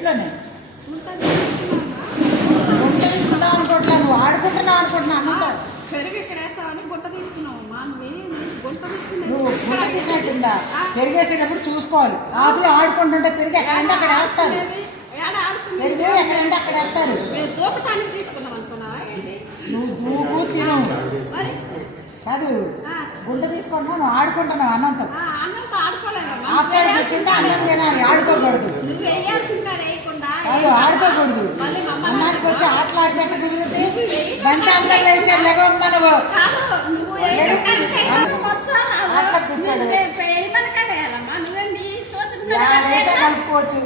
ఎట్లనే అనుకుంటున్నావు నువ్వు ఆడుకుంటున్నావు అనుకుంటున్నావు పెరుగు ఇక్కడ వేస్తావని గుంట తీసుకున్నావు గుంట నువ్వు గుంట తీసినట్టుందా పెరిగేసేటప్పుడు చూసుకోవాలి ఆకులు ఆడుకుంటుంటే పెరిగి ఎక్కడంటే అక్కడ వేస్తారు పెరుగు ఎక్కడంటే అక్కడ వేస్తారు దూపటానికి తీసుకున్నావు అనుకున్నావా నువ్వు దూపు తిను కాదు గుంట తీసుకుంటున్నావు నువ్వు ఆడుకుంటున్నావు అన్నంతో ఆకులు తెచ్చుంటే అన్నం తినాలి ఆడుకోకూడదు కాదు ఆడుకోకూడదు అన్నానికి వచ్చి ఆటలాడితే ఎక్కడ కుదురుతుంది గంట అందరు వేసాడు లేకుండా నువ్వు అట్లా కూర్చోడు కలుపుకోవచ్చు